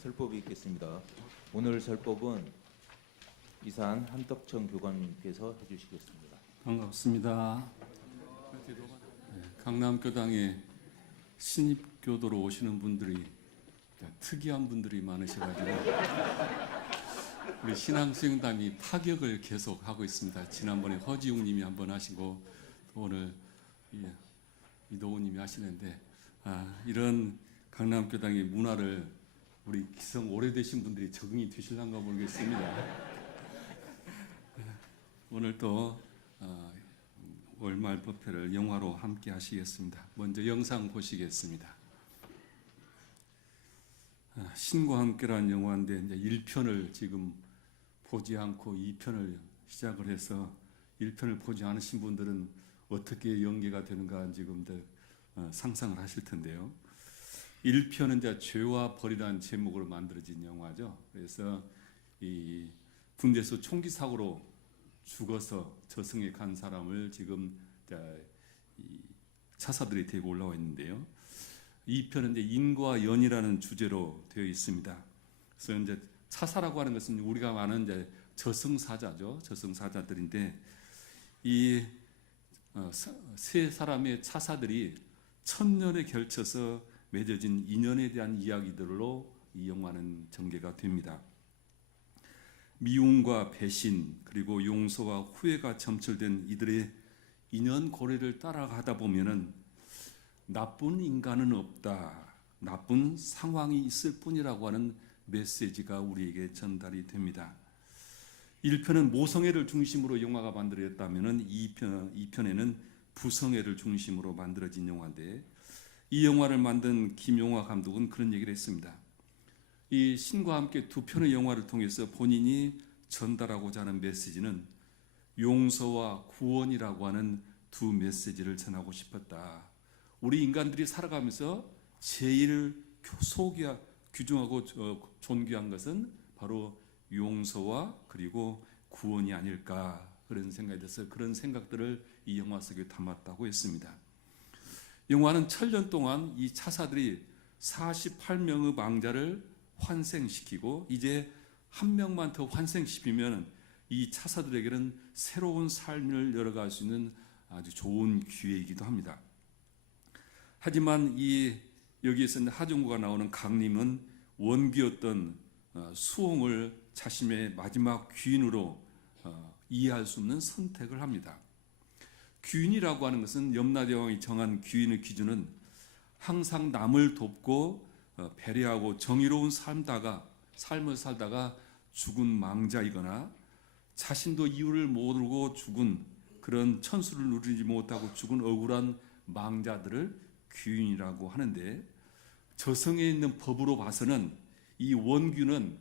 설법이 있겠습니다. 오늘 설법은 이산 한덕청 교관님께서 해주시겠습니다. 반갑습니다. 네, 강남교당에 신입교도로 오시는 분들이 특이한 분들이 많으셔가지고 우리 신앙수행단이 타격을 계속 하고 있습니다. 지난번에 허지웅님이 한번 하시고 오늘 이도우님이 하시는데 이런 강남교당의 문화를 우리 기성 오래되신 분들이 적응이 되실런가 모르겠습니다. 오늘 또 월말 법회를 영화로 함께 하시겠습니다. 먼저 영상 보시겠습니다. 신과 함께라는 영화인데 이제 1편을 지금 보지 않고 2편을 시작을 해서 1편을 보지 않으신 분들은 어떻게 연계가 되는가 지금들 상상을 하실 텐데요. 1편은 이제 죄와 벌이라는 제목으로 만들어진 영화죠. 그래서 이 군대에서 총기 사고로 죽어서 저승에 간 사람을 지금 차사들이 데리고 올라와 있는데요. 2편은 이제 인과 연이라는 주제로 되어 있습니다. 그래서 이제 차사라고 하는 것은 우리가 아는 이제 저승사자죠. 저승사자들인데 이 세 사람의 차사들이 천년에 걸쳐서 맺어진 인연에 대한 이야기들로 이 영화는 전개가 됩니다. 미움과 배신 그리고 용서와 후회가 점철된 이들의 인연 고래를 따라가다 보면은 나쁜 인간은 없다, 나쁜 상황이 있을 뿐이라고 하는 메시지가 우리에게 전달이 됩니다. 1편은 모성애를 중심으로 영화가 만들어졌다면 2편에는 부성애를 중심으로 만들어진 영화인데 이 영화를 만든 김용화 감독은 그런 얘기를 했습니다. 이 신과 함께 두 편의 영화를 통해서 본인이 전달하고자 하는 메시지는 용서와 구원이라고 하는 두 메시지를 전하고 싶었다. 우리 인간들이 살아가면서 제일 귀중하고 존귀한 것은 바로 용서와 그리고 구원이 아닐까 그런 생각이 들어서 그런 생각들을 이 영화 속에 담았다고 했습니다. 영화는 천년 동안 이 차사들이 48명의 망자를 환생시키고 이제 한 명만 더 환생시키면 이 차사들에게는 새로운 삶을 열어갈 수 있는 아주 좋은 기회이기도 합니다. 하지만 여기에서 하정우가 나오는 강림은 원귀였던 수홍을 자신의 마지막 귀인으로 이해할 수 없는 선택을 합니다. 귀인이라고 하는 것은 염라대왕이 정한 귀인의 기준은 항상 남을 돕고 배려하고 정의로운 삶을 살다가 죽은 망자이거나 자신도 이유를 모르고 죽은 그런 천수를 누리지 못하고 죽은 억울한 망자들을 귀인이라고 하는데 저승에 있는 법으로 봐서는 이 원귀는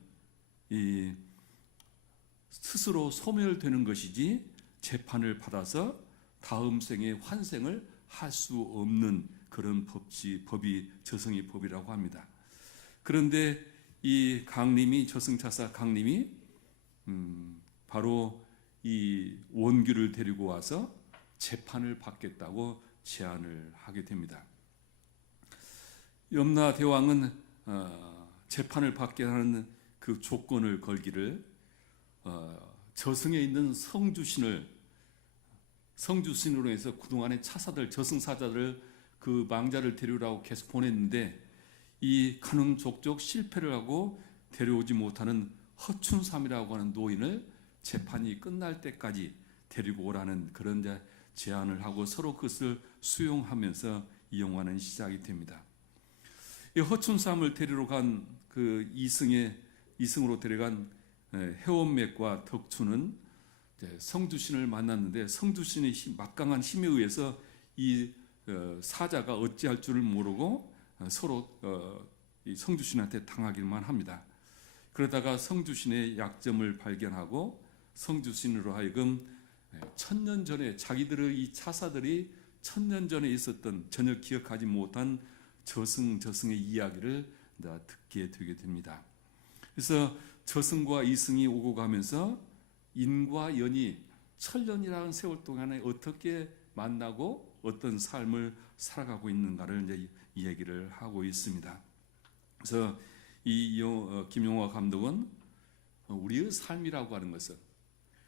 스스로 소멸되는 것이지 재판을 받아서 다음 생에 환생을 할 수 없는 그런 법이 저승의 법이라고 합니다. 그런데 이 강림이 저승차사 강림이 바로 이 원귀를 데리고 와서 재판을 받겠다고 제안을 하게 됩니다. 염라대왕은 재판을 받게 하는 그 조건을 걸기를 저승에 있는 성주신으로 해서 그동안의 차사들 저승사자들 그 망자를 데려오라고 계속 보냈는데 이 가는 족족 실패를 하고 데려오지 못하는 허춘삼이라고 하는 노인을 재판이 끝날 때까지 데리고 오라는 그런 제안을 하고 서로 그것을 수용하면서 이 영화는 시작이 됩니다. 이 허춘삼을 데리러 간 그 이승으로 데려간 해원맥과 덕추는 성주신을 만났는데 성주신의 막강한 힘에 의해서 이 사자가 어찌할 줄을 모르고 서로 이 성주신한테 당하기만 합니다. 그러다가 성주신의 약점을 발견하고 성주신으로 하여금 천년 전에 자기들의 이 차사들이 천년 전에 있었던 전혀 기억하지 못한 저승의 이야기를 듣게 되게 됩니다. 그래서 저승과 이승이 오고 가면서 인과 연이 천년이라는 세월 동안에 어떻게 만나고 어떤 삶을 살아가고 있는가를 이제 이 얘기를 하고 있습니다. 그래서 김용화 감독은 우리의 삶이라고 하는 것은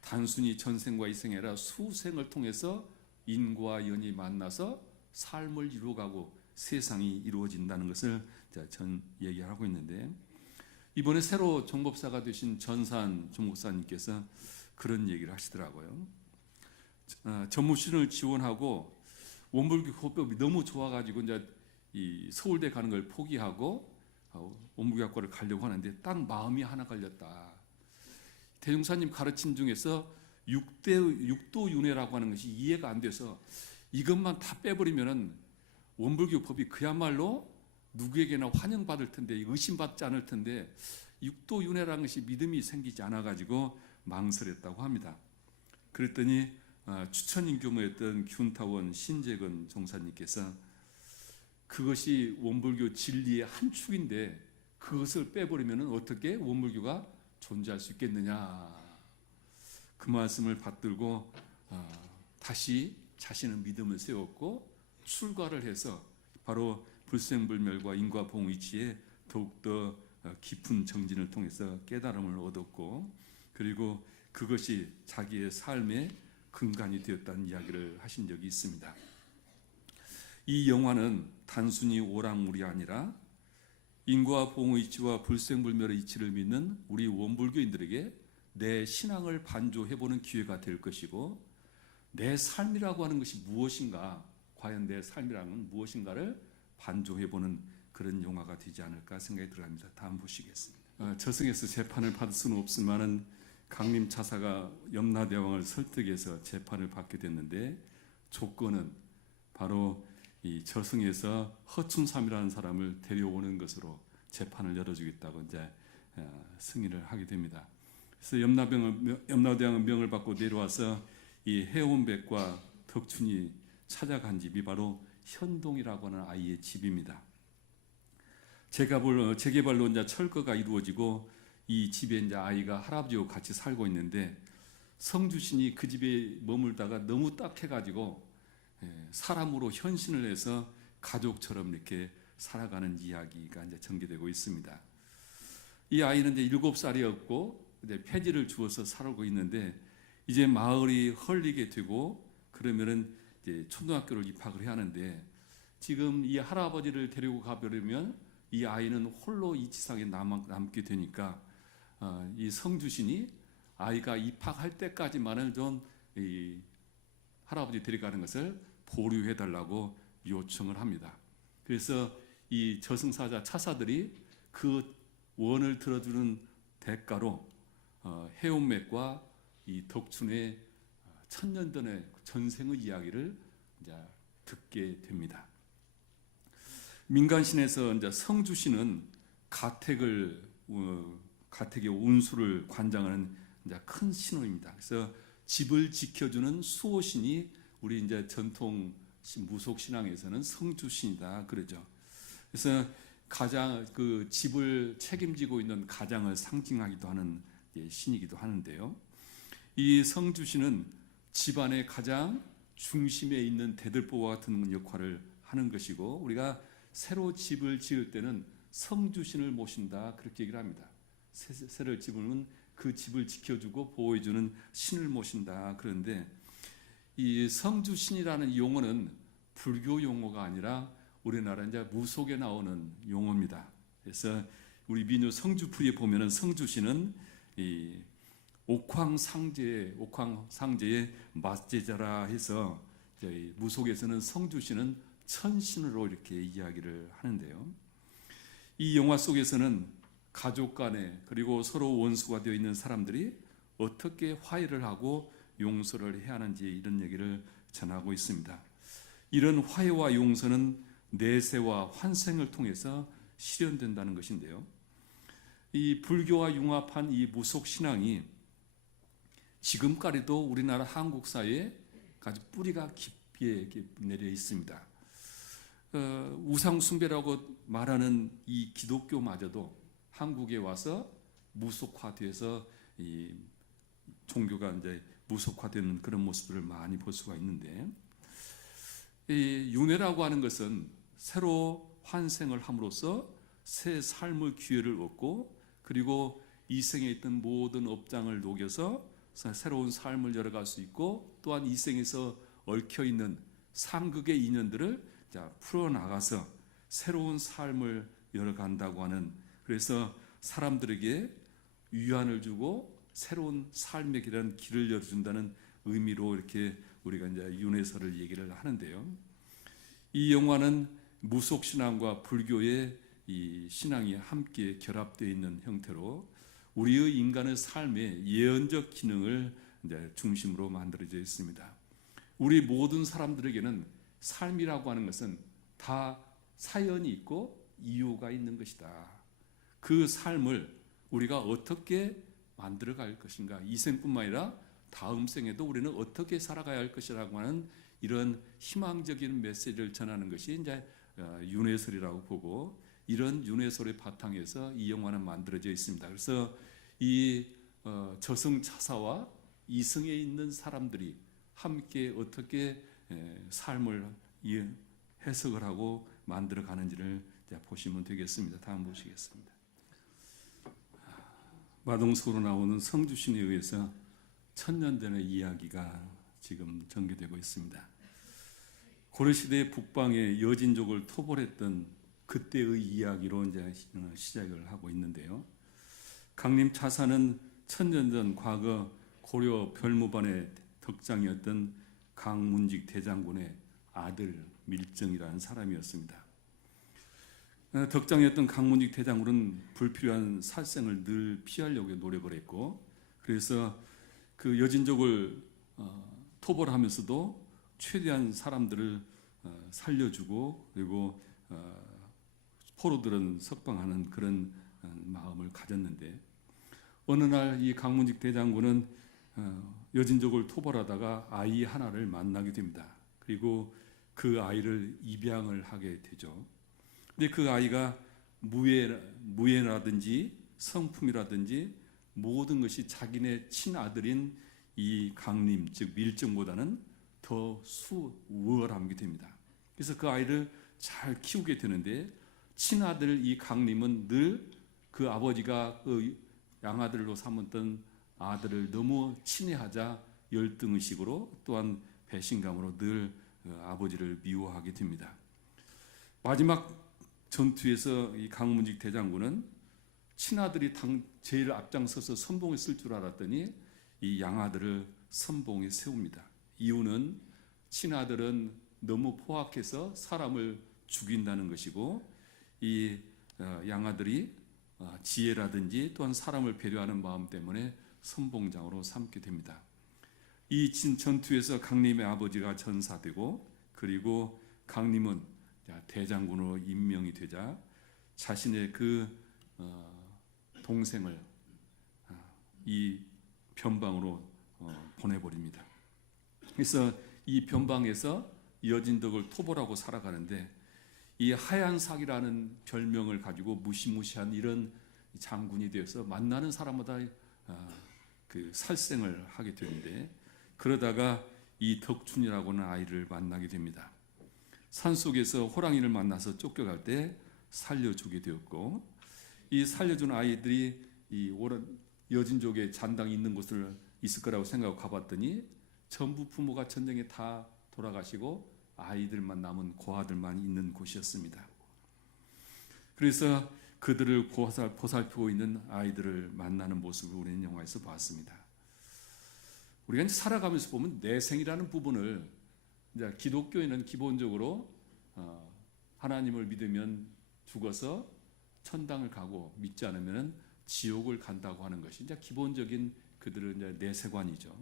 단순히 전생과 이생이 아니라 수생을 통해서 인과 연이 만나서 삶을 이루어가고 세상이 이루어진다는 것을 전 얘기하고 있는데, 이번에 새로 종법사가 되신 전산 종목사님께서 그런 얘기를 하시더라고요. 전무신을 지원하고 원불교 호법이 너무 좋아가지고 이제 이 서울대 가는 걸 포기하고 원불교학과를 가려고 하는데 딱 마음이 하나 걸렸다. 대종사님 가르침 중에서 육도 윤회라고 하는 것이 이해가 안 돼서 이것만 다 빼버리면은 원불교 법이 그야말로 누구에게나 환영받을 텐데 의심받지 않을 텐데 육도 윤회라는 것이 믿음이 생기지 않아 가지고 망설였다고 합니다. 그랬더니 추천인 교모였던 균타원 신재근 종사님께서 그것이 원불교 진리의 한 축인데 그것을 빼버리면 어떻게 원불교가 존재할 수 있겠느냐, 그 말씀을 받들고 다시 자신의 믿음을 세웠고 출가를 해서 바로 불생불멸과 인과봉이치에 더욱더 깊은 정진을 통해서 깨달음을 얻었고, 그리고 그것이 자기의 삶의 근간이 되었다는 이야기를 하신 적이 있습니다. 이 영화는 단순히 오락물이 아니라 인과봉의 이치와 불생불멸의 이치를 믿는 우리 원불교인들에게 내 신앙을 반조해보는 기회가 될 것이고, 내 삶이라고 하는 것이 무엇인가, 과연 내 삶이라는 무엇인가를 반조해보는 그런 영화가 되지 않을까 생각이 들어갑니다. 다음 보시겠습니다. 저승에서 재판을 받을 수는 없지만은 강림 차사가 염라대왕을 설득해서 재판을 받게 됐는데 조건은 바로 이 저승에서 허춘삼이라는 사람을 데려오는 것으로 재판을 열어주겠다고 이제 승인을 하게 됩니다. 그래서 염라대왕은 명을 받고 내려와서 이 해온백과 덕춘이 찾아간 집이 바로 현동이라고 하는 아이의 집입니다. 재개발로 이제 철거가 이루어지고 이 집에 이제 아이가 할아버지와 같이 살고 있는데 성주신이 그 집에 머물다가 너무 딱해가지고 사람으로 현신을 해서 가족처럼 이렇게 살아가는 이야기가 이제 전개되고 있습니다. 이 아이는 이제 7살이었고 이제 폐지를 주어서 살고 있는데 이제 마을이 헐리게 되고 그러면은 이제 초등학교를 입학을 해야 하는데 지금 이 할아버지를 데리고 가버리면 이 아이는 홀로 이 지상에 남게 되니까 이 성주신이 아이가 입학할 때까지만을 좀 이 할아버지 데려가는 것을 보류해 달라고 요청을 합니다. 그래서 이 저승사자 차사들이 그 원을 들어주는 대가로 해온맥과 이 덕춘의 천년 전의 전생의 이야기를 이제 듣게 됩니다. 민간신에서 이제 성주신은 가택의 운수를 관장하는 이제 큰 신호입니다. 그래서 집을 지켜주는 수호신이 우리 이제 전통 무속 신앙에서는 성주신이다 그러죠. 그래서 가장 그 집을 책임지고 있는 가장을 상징하기도 하는 신이기도 하는데요. 이 성주신은 집안의 가장 중심에 있는 대들보와 같은 역할을 하는 것이고 우리가 새로 집을 지을 때는 성주신을 모신다 그렇게 얘기를 합니다. 새를 집으면 그 집을 지켜주고 보호해주는 신을 모신다. 그런데 이 성주신이라는 용어는 불교 용어가 아니라 우리나라 이제 무속에 나오는 용어입니다. 그래서 우리 민요 성주풀이에 보면은 성주신은 이 옥황상제의 맞제자라 해서 무속에서는 성주신은 천신으로 이렇게 이야기를 하는데요. 이 영화 속에서는 가족 간에 그리고 서로 원수가 되어 있는 사람들이 어떻게 화해를 하고 용서를 해야 하는지 이런 얘기를 전하고 있습니다. 이런 화해와 용서는 내세와 환생을 통해서 실현된다는 것인데요. 이 불교와 융합한 이 무속 신앙이 지금까지도 우리나라 한국 사회에 아주 뿌리가 깊게 내려 있습니다. 우상 숭배라고 말하는 이 기독교마저도 한국에 와서 무속화돼서 이 종교가 이제 무속화되는 그런 모습들을 많이 볼 수가 있는데, 이 윤회라고 하는 것은 새로 환생을 함으로써 새 삶의 기회를 얻고 그리고 이 생에 있던 모든 업장을 녹여서 새로운 삶을 열어갈 수 있고 또한 이 생에서 얽혀 있는 상극의 인연들을 풀어나가서 새로운 삶을 열어간다고 하는, 그래서 사람들에게 위안을 주고 새로운 삶의 길은 길을 열어준다는 의미로 이렇게 우리가 이제 윤회설을 얘기를 하는데요. 이 영화는 무속 신앙과 불교의 이 신앙이 함께 결합되어 있는 형태로 우리의 인간의 삶의 예언적 기능을 이제 중심으로 만들어져 있습니다. 우리 모든 사람들에게는 삶이라고 하는 것은 다 사연이 있고 이유가 있는 것이다. 그 삶을 우리가 어떻게 만들어갈 것인가, 이 생뿐만 아니라 다음 생에도 우리는 어떻게 살아가야 할 것이라고 하는 이런 희망적인 메시지를 전하는 것이 이제 윤회설이라고 보고, 이런 윤회설의 바탕에서 이 영화는 만들어져 있습니다. 그래서 이 저승차사와 이승에 있는 사람들이 함께 어떻게 삶을 해석을 하고 만들어 가는지를 보시면 되겠습니다. 다음 보시겠습니다. 마동석으로 나오는 성주신에 의해서 1000년 전의 이야기가 지금 전개되고 있습니다. 고려시대 북방의 여진족을 토벌했던 그때의 이야기로 이제 시작을 하고 있는데요. 강림 차사는 1000년 전 과거 고려 별무반의 덕장이었던 강문직 대장군의 아들 밀정이라는 사람이었습니다. 덕장이었던 강문직 대장군은 불필요한 살생을 늘 피하려고 노력을 했고, 그래서 그 여진족을 토벌하면서도 최대한 사람들을 살려주고 그리고 포로들은 석방하는 그런 마음을 가졌는데, 어느 날 이 강문직 대장군은 여진족을 토벌하다가 아이 하나를 만나게 됩니다. 그리고 그 아이를 입양을 하게 되죠. 근데 그 아이가 무예라든지 성품이라든지 모든 것이 자기네 친아들인 이 강림, 즉 밀정보다는 더 수월하게 됩니다. 그래서 그 아이를 잘 키우게 되는데, 친아들 이 강림은 늘 그 아버지가 그 양아들로 삼았던 아들을 너무 친애하자 열등의식으로 또한 배신감으로 늘 아버지를 미워하게 됩니다. 마지막 전투에서 이 강문직 대장군은 친아들이 제일 앞장서서 선봉에 쓸 줄 알았더니 이 양아들을 선봉에 세웁니다. 이유는 친아들은 너무 포악해서 사람을 죽인다는 것이고, 이 양아들이 지혜라든지 또한 사람을 배려하는 마음 때문에 선봉장으로 삼게 됩니다. 이 전투에서 강림의 아버지가 전사되고, 그리고 강림은 대장군으로 임명이 되자 자신의 그 동생을 이 변방으로 보내버립니다. 그래서 이 변방에서 여진덕을 토벌하고 살아가는데, 이 하얀삭이라는 별명을 가지고 무시무시한 이런 장군이 되어서 만나는 사람마다 그 살생을 하게 되는데, 그러다가 이 덕춘이라고 하는 아이를 만나게 됩니다. 산속에서 호랑이를 만나서 쫓겨갈 때 살려주게 되었고, 이 살려준 아이들이 이 여진족의 잔당이 있는 곳을 있을 거라고 생각하고 가봤더니 전부 부모가 전쟁에 다 돌아가시고 아이들만 남은 고아들만 있는 곳이었습니다. 그래서 그들을 보살피고 있는 아이들을 만나는 모습을 우리는 영화에서 봤습니다. 우리가 이제 살아가면서 보면 내생이라는 부분을, 이제 기독교에는 기본적으로 하나님을 믿으면 죽어서 천당을 가고 믿지 않으면 지옥을 간다고 하는 것이 이제 기본적인 그들의 이제 내세관이죠.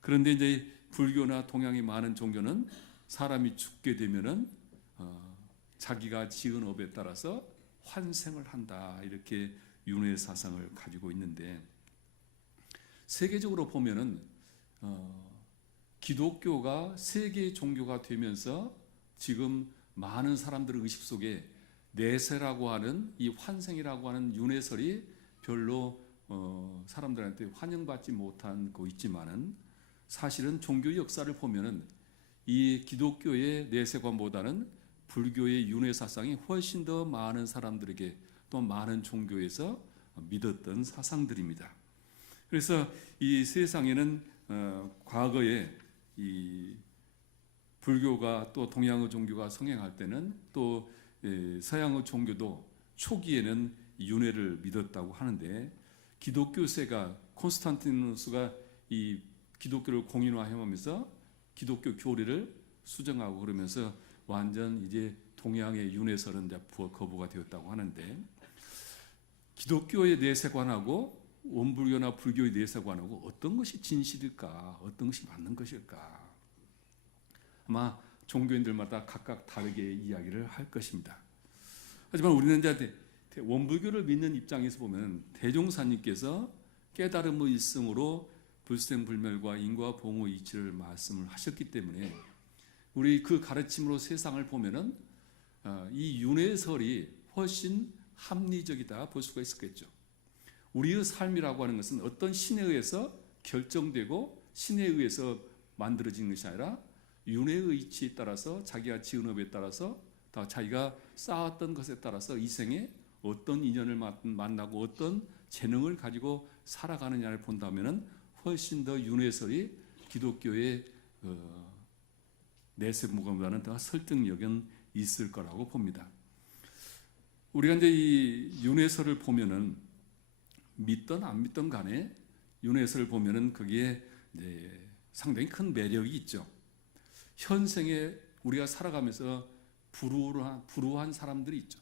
그런데 이제 불교나 동양의 많은 종교는 사람이 죽게 되면은 자기가 지은 업에 따라서 환생을 한다, 이렇게 윤회 사상을 가지고 있는데, 세계적으로 보면은 기독교가 세계 종교가 되면서 지금 많은 사람들의 의식 속에 내세라고 하는 이 환생이라고 하는 윤회설이 별로 사람들한테 환영받지 못한 거 있지만은, 사실은 종교 역사를 보면은 이 기독교의 내세관보다는 불교의 윤회 사상이 훨씬 더 많은 사람들에게 또 많은 종교에서 믿었던 사상들입니다. 그래서 이 세상에는 과거에 이 불교가 또 동양의 종교가 성행할 때는 또 서양의 종교도 초기에는 윤회를 믿었다고 하는데 기독교세가 콘스탄티누스가 이 기독교를 공인화하면서 기독교 교리를 수정하고 그러면서 완전 이제 동양의 윤회설은 이제 거부가 되었다고 하는데 기독교의 내세관하고 원불교나 불교의 내세관하고 어떤 것이 진실일까? 어떤 것이 맞는 것일까? 아마 종교인들마다 각각 다르게 이야기를 할 것입니다. 하지만 우리는 이제 원불교를 믿는 입장에서 보면 대종사님께서 깨달음의 일성으로 불생불멸과 인과 봉의 이치를 말씀을 하셨기 때문에 우리 그 가르침으로 세상을 보면은 이 윤회설이 훨씬 합리적이다 볼 수가 있었겠죠. 우리의 삶이라고 하는 것은 어떤 신에 의해서 결정되고 신에 의해서 만들어진 것이 아니라 윤회의 이치에 따라서 자기가 지은 업에 따라서 다 자기가 쌓았던 것에 따라서 이 생에 어떤 인연을 만나고 어떤 재능을 가지고 살아가느냐를 본다면은 훨씬 더 윤회설이 기독교의 내세무감보다는 더 설득력은 있을 거라고 봅니다. 우리가 이제 이 윤회설을 보면은 믿던 안 믿던 간에 윤회설을 보면은 거기에 이제 상당히 큰 매력이 있죠. 현생에 우리가 살아가면서 불우한 사람들이 있죠.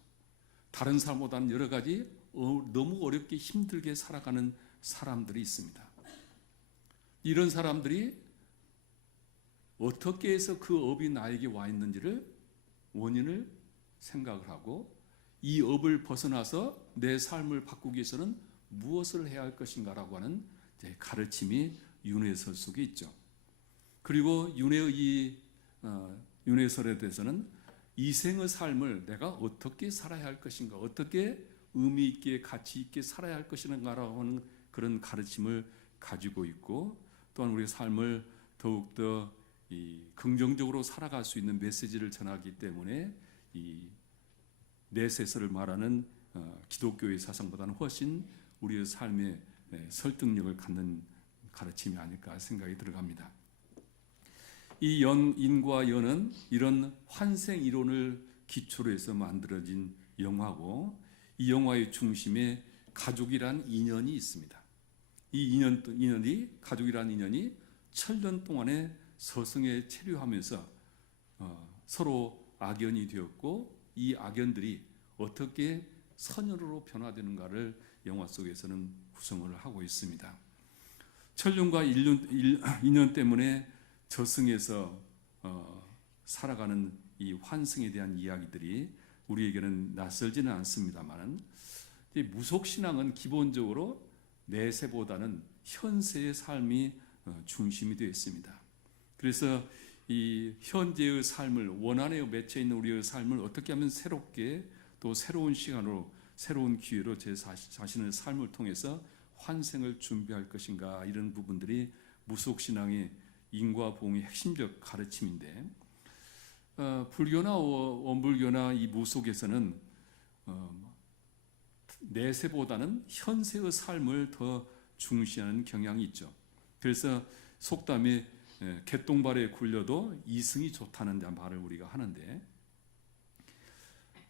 다른 사람보다는 여러 가지 너무 어렵게 힘들게 살아가는 사람들이 있습니다. 이런 사람들이 어떻게 해서 그 업이 나에게 와 있는지를 원인을 생각을 하고 이 업을 벗어나서 내 삶을 바꾸기 위해서는 무엇을 해야 할 것인가라고 하는 가르침이 윤회설 속에 있죠. 그리고 윤회의 윤회설에 대해서는 이생의 삶을 내가 어떻게 살아야 할 것인가, 어떻게 의미 있게 가치 있게 살아야 할 것인가라고 하는 그런 가르침을 가지고 있고 또한 우리의 삶을 더욱더 긍정적으로 살아갈 수 있는 메시지를 전하기 때문에 이 내세설을 말하는 기독교의 사상보다는 훨씬 우리의 삶에 설득력을 갖는 가르침이 아닐까 생각이 들어갑니다. 이 인과 연은 이런 환생 이론을 기초로 해서 만들어진 영화고 이 영화의 중심에 가족이란 인연이 있습니다. 이 가족이란 인연이 천년 동안에 서성에 체류하면서 서로 악연이 되었고 이 악연들이 어떻게 선연으로 변화되는가를 영화 속에서는 구성을 하고 있습니다. 천년과 인연 때문에 저승에서 살아가는 이 환승에 대한 이야기들이 우리에게는 낯설지는 않습니다만 무속신앙은 기본적으로 내세보다는 현세의 삶이 중심이 되어 있습니다. 그래서 이 현재의 삶을 원한에 맺혀 있는 우리의 삶을 어떻게 하면 새롭게 또 새로운 시간으로 새로운 기회로 제 자신의 삶을 통해서 환생을 준비할 것인가 이런 부분들이 무속신앙의 인과봉의 핵심적 가르침인데 불교나 원불교나 이 무속에서는 내세보다는 현세의 삶을 더 중시하는 경향이 있죠. 그래서 속담에 개똥발에 굴려도 이승이 좋다는 말을 우리가 하는데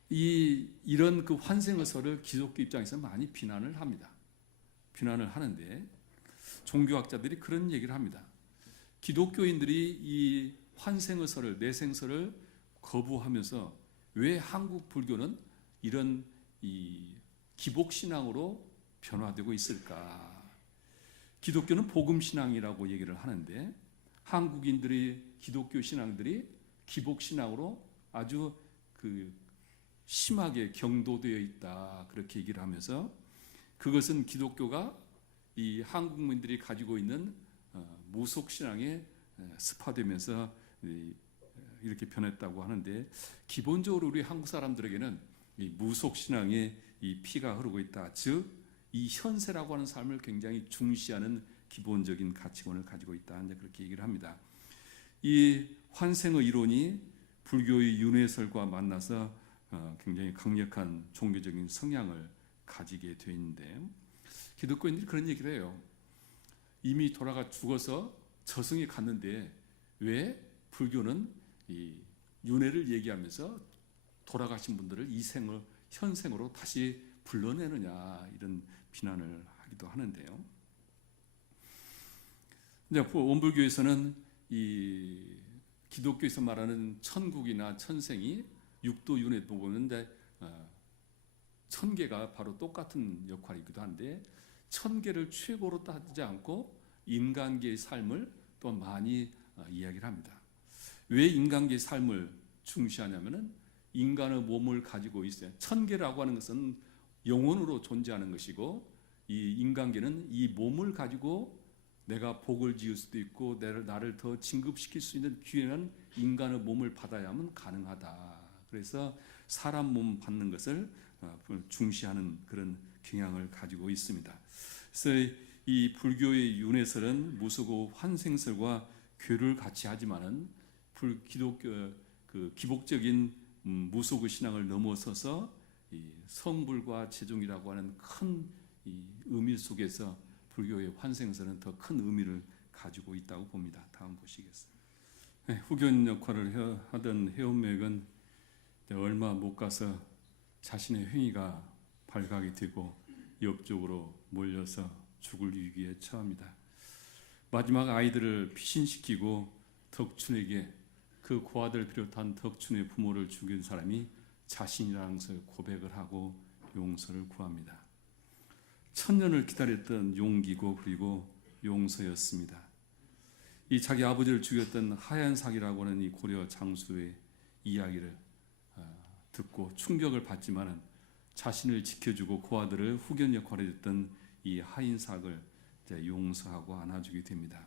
이런 그 환생의설을 기독교 입장에서 많이 비난을 합니다. 비난을 하는데 종교학자들이 그런 얘기를 합니다. 기독교인들이 이 환생의설을 내생설을 거부하면서 왜 한국 불교는 이런 이 기복신앙으로 변화되고 있을까? 기독교는 복음신앙이라고 얘기를 하는데 한국인들의 기독교 신앙들이 기복신앙으로 아주 그 심하게 경도되어 있다 그렇게 얘기를 하면서 그것은 기독교가 이 한국민들이 가지고 있는 무속신앙에 습화되면서 이렇게 변했다고 하는데 기본적으로 우리 한국 사람들에게는 이 무속신앙에 이 피가 흐르고 있다. 즉, 이 현세라고 하는 삶을 굉장히 중시하는 기본적인 가치관을 가지고 있다. 이제 그렇게 얘기를 합니다. 이 환생의 이론이 불교의 윤회설과 만나서 굉장히 강력한 종교적인 성향을 가지게 되어 있는데, 기독교인들이 그런 얘기를 해요. 이미 돌아가 죽어서 저승에 갔는데 왜 불교는 이 윤회를 얘기하면서 돌아가신 분들을 이 생을 현생으로 다시 불러내느냐, 이런 비난을 하기도 하는데요. 이제 원불교에서는 이 기독교에서 말하는 천국이나 천생이 육도 윤회 보는데 천계가 바로 똑같은 역할이기도 한데, 천계를 최고로 따지지 않고 인간계의 삶을 또 많이 이야기를 합니다. 왜 인간계의 삶을 중시하냐면은 인간의 몸을 가지고 있어요. 천계라고 하는 것은 영혼으로 존재하는 것이고, 이 인간계는 이 몸을 가지고 내가 복을 지을 수도 있고 나를 더 진급시킬 수 있는 귀한 인간의 몸을 받아야만 가능하다. 그래서 사람 몸 받는 것을 중시하는 그런 경향을 가지고 있습니다. 그래서 이 불교의 윤회설은 무속의 환생설과 교류를 같이 하지만은 기독교 그 기복적인 무속의 신앙을 넘어서서 이 성불과 재종이라고 하는 큰 이 의미 속에서 불교의 환생설은 더 큰 의미를 가지고 있다고 봅니다. 다음 보시겠습니다. 네, 후견 역할을 하던 해운맥은 얼마 못 가서 자신의 행위가 발각이 되고 역적으로 몰려서 죽을 위기에 처합니다. 마지막 아이들을 피신시키고 덕춘에게, 그 고아들 비롯한 덕춘의 부모를 죽인 사람이 자신이라는 것을 고백을 하고 용서를 구합니다. 천년을 기다렸던 용기고 그리고 용서였습니다. 이 자기 아버지를 죽였던 하얀삭이라고 하는 이 고려 장수의 이야기를 듣고 충격을 받지만은 자신을 지켜주고 고아들을 후견 역할을 했던 이 하인삭을 용서하고 안아주게 됩니다.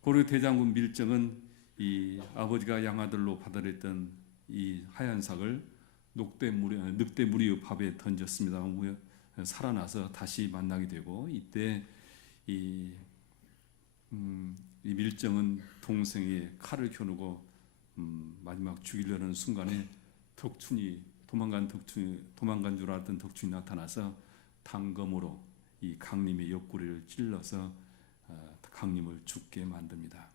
고려 대장군 밀정은 이 아버지가 양아들로 받아들였던 이 하얀삭을 늑대무리의 밥에 던졌습니다. 살아나서 다시 만나게 되고, 이때 이 밀정은 동생이 칼을 겨누고 마지막 죽이려는 순간에 도망간 줄 알았던 덕춘이 나타나서 단검으로 이 강림의 옆구리를 찔러서 강림을 죽게 만듭니다.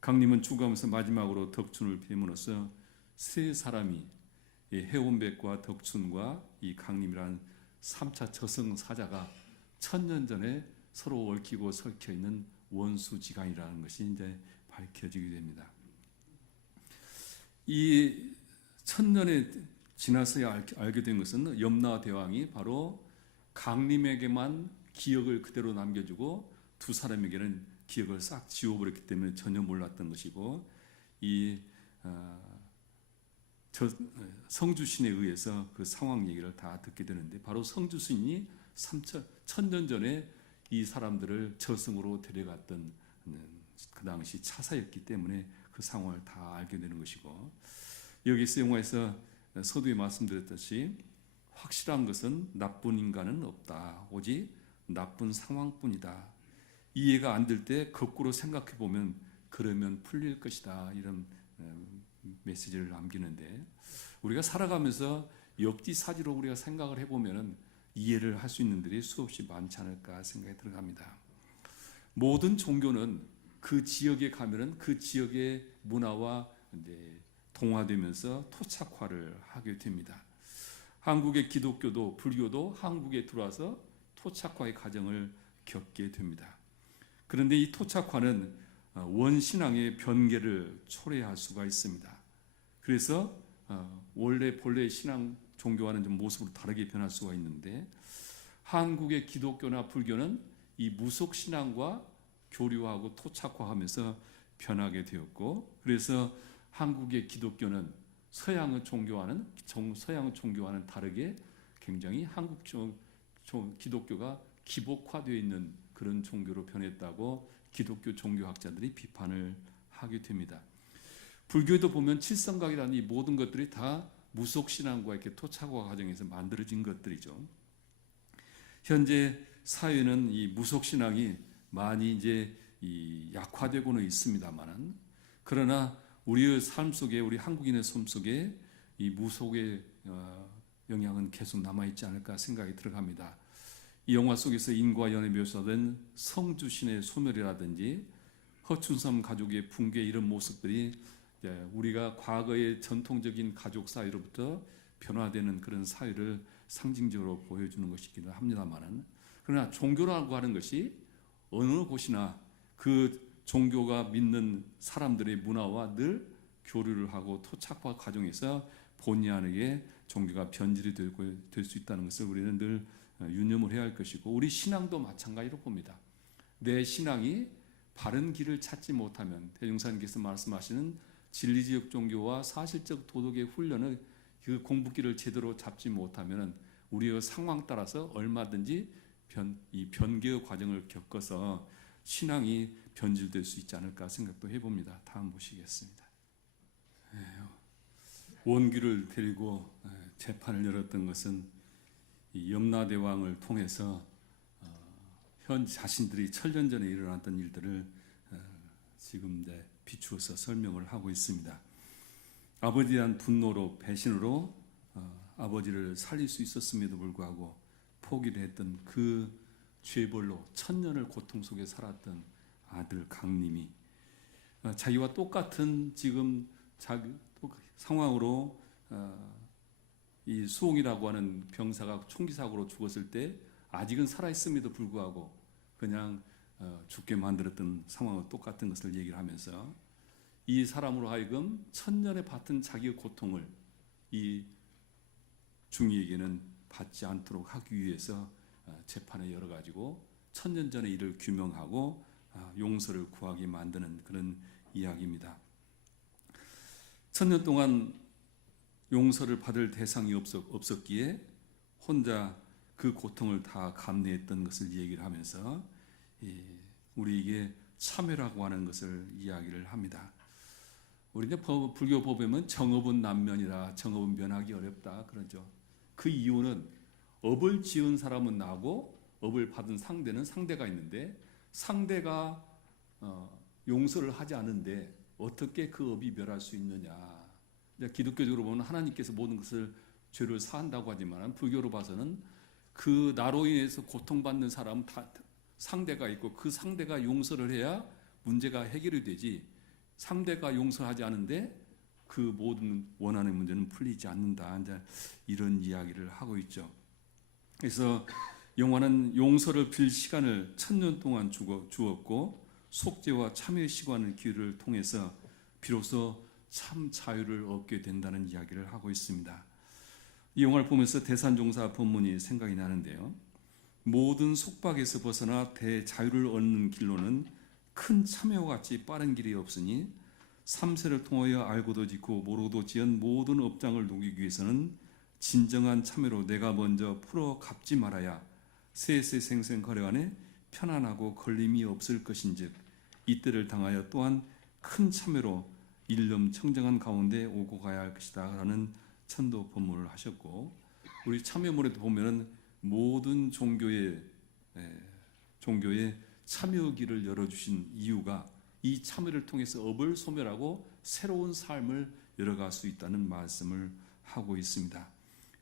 강림은 죽어가면서 마지막으로 덕춘을 베물어서 세 사람이 해온백과 덕춘과 이 강림이라는 3차 저승사자가 1000년 전에 서로 얽히고 설켜 있는 원수지간이라는 것이 이제 밝혀지게 됩니다. 이 1000년에 지나서야 알게 된 것은 염라대왕이 바로 강림에게만 기억을 그대로 남겨주고 두 사람에게는 기억을 싹 지워버렸기 때문에 전혀 몰랐던 것이고, 이 성주신에 의해서 그 상황 얘기를 다 듣게 되는데, 바로 성주신이 1000년 전에 이 사람들을 저승으로 데려갔던 그 당시 차사였기 때문에 그 상황을 다 알게 되는 것이고, 여기서 영화에서 서두에 말씀드렸듯이 확실한 것은 나쁜 인간은 없다. 오직 나쁜 상황뿐이다. 이해가 안 될 때 거꾸로 생각해 보면 그러면 풀릴 것이다. 이런 메시지를 남기는데, 우리가 살아가면서 역지사지로 우리가 생각을 해보면 이해를 할 수 있는 들이 수없이 많지 않을까 생각이 들어갑니다. 모든 종교는 그 지역에 가면은 그 지역의 문화와 이제 동화되면서 토착화를 하게 됩니다. 한국의 기독교도 불교도 한국에 들어와서 토착화의 과정을 겪게 됩니다. 그런데 이 토착화는 원신앙의 변개를 초래할 수가 있습니다. 그래서 본래 신앙 종교와는 좀 모습으로 다르게 변할 수가 있는데, 한국의 기독교나 불교는 이 무속 신앙과 교류하고 토착화하면서 변하게 되었고, 그래서 한국의 기독교는 서양의 종교와는 다르게 굉장히 한국 기독교가 기복화되어 있는 그런 종교로 변했다고 기독교 종교학자들이 비판을 하게 됩니다. 불교에도 보면 칠성각이라는 이 모든 것들이 다 무속신앙과 이렇게 토착화 과정에서 만들어진 것들이죠. 현재 사회는 이 무속신앙이 많이 이제 약화되고는 있습니다만은, 그러나 우리의 삶 속에, 우리 한국인의 삶 속에 이 무속의 영향은 계속 남아있지 않을까 생각이 들어갑니다. 이 영화 속에서 인과 연에 묘사된 성주신의 소멸이라든지 허춘삼 가족의 붕괴, 이런 모습들이 우리가 과거의 전통적인 가족 사회로부터 변화되는 그런 사회를 상징적으로 보여주는 것이기도 합니다만은, 그러나 종교라고 하는 것이 어느 곳이나 그 종교가 믿는 사람들의 문화와 늘 교류를 하고 토착화 과정에서 본의 아니게 종교가 변질이 될 수 있다는 것을 우리는 늘 유념을 해야 할 것이고, 우리 신앙도 마찬가지로 봅니다. 내 신앙이 바른 길을 찾지 못하면, 대종사님께서 말씀하시는 진리적 종교와 사실적 도덕의 훈련을, 그 공부길을 제대로 잡지 못하면 우리의 상황 따라서 얼마든지 이 변개의 과정을 겪어서 신앙이 변질될 수 있지 않을까 생각도 해봅니다. 다음 보시겠습니다. 원규를 데리고 재판을 열었던 것은 이 염라대왕을 통해서 현 자신들이 천년 전에 일어났던 일들을 지금 비추어서 설명을 하고 있습니다. 아버지에 대한 분노로, 배신으로 아버지를 살릴 수 있었음에도 불구하고 포기를 했던 그 죄벌로 천년을 고통 속에 살았던 아들 강림이 자기와 똑같은 지금 상황으로 이 수홍이라고 하는 병사가 총기 사고로 죽었을 때 아직은 살아있음에도 불구하고 그냥 죽게 만들었던 상황과 똑같은 것을 얘기를 하면서 이 사람으로 하여금 천년에 받은 자기의 고통을 이 중이에게는 받지 않도록 하기 위해서 재판을 열어가지고 천년 전의 일을 규명하고 용서를 구하게 만드는 그런 이야기입니다. 천년 동안 용서를 받을 대상이 없었기에 혼자 그 고통을 다 감내했던 것을 얘기를 하면서 우리에게 참회라고 하는 것을 이야기를 합니다. 우리 이제 불교 법에는 정업은 난면이라, 정업은 면하기 어렵다 그러죠. 그 이유는 업을 지은 사람은 나고 업을 받은 상대가 있는데, 상대가 용서를 하지 않은데 어떻게 그 업이 멸할 수 있느냐. 기독교적으로 보면 하나님께서 모든 것을 죄를 사한다고 하지만, 불교로 봐서는 그 나로 인해서 고통받는 사람은 다 상대가 있고 그 상대가 용서를 해야 문제가 해결이 되지, 상대가 용서하지 않은데 그 모든 원한의 문제는 풀리지 않는다, 이런 이야기를 하고 있죠. 그래서 영화는 용서를 빌 시간을 천년 동안 주었고 속죄와 참회 시간의 기회를 통해서 비로소 참 자유를 얻게 된다는 이야기를 하고 있습니다. 이 영화를 보면서 대산종사 본문이 생각이 나는데요. 모든 속박에서 벗어나 대자유를 얻는 길로는 큰 참회와 같이 빠른 길이 없으니, 삼세를 통하여 알고도 짓고 모르고도 지은 모든 업장을 녹이기 위해서는 진정한 참회로 내가 먼저 풀어 갚지 말아야 세세생생 거래간에 편안하고 걸림이 없을 것인즉, 이때를 당하여 또한 큰 참회로 일념 청정한 가운데 오고 가야 할 것이다 라는 천도 법문을 하셨고, 우리 참회문에도 보면은 모든 종교의 참여기를 열어주신 이유가 이 참회를 통해서 업을 소멸하고 새로운 삶을 열어갈 수 있다는 말씀을 하고 있습니다.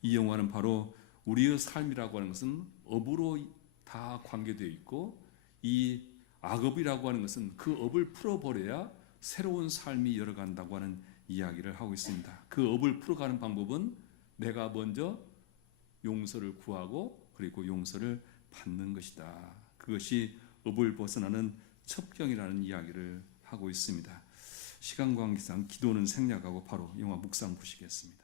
이 영화는 바로 우리의 삶이라고 하는 것은 업으로 다 관계되어 있고, 이 악업이라고 하는 것은 그 업을 풀어버려야 새로운 삶이 열어간다고 하는 이야기를 하고 있습니다. 그 업을 풀어가는 방법은 내가 먼저 용서를 구하고 그리고 용서를 받는 것이다. 그것이 업을 벗어나는 첩경이라는 이야기를 하고 있습니다. 시간 관계상 기도는 생략하고 바로 영화 묵상 보시겠습니다.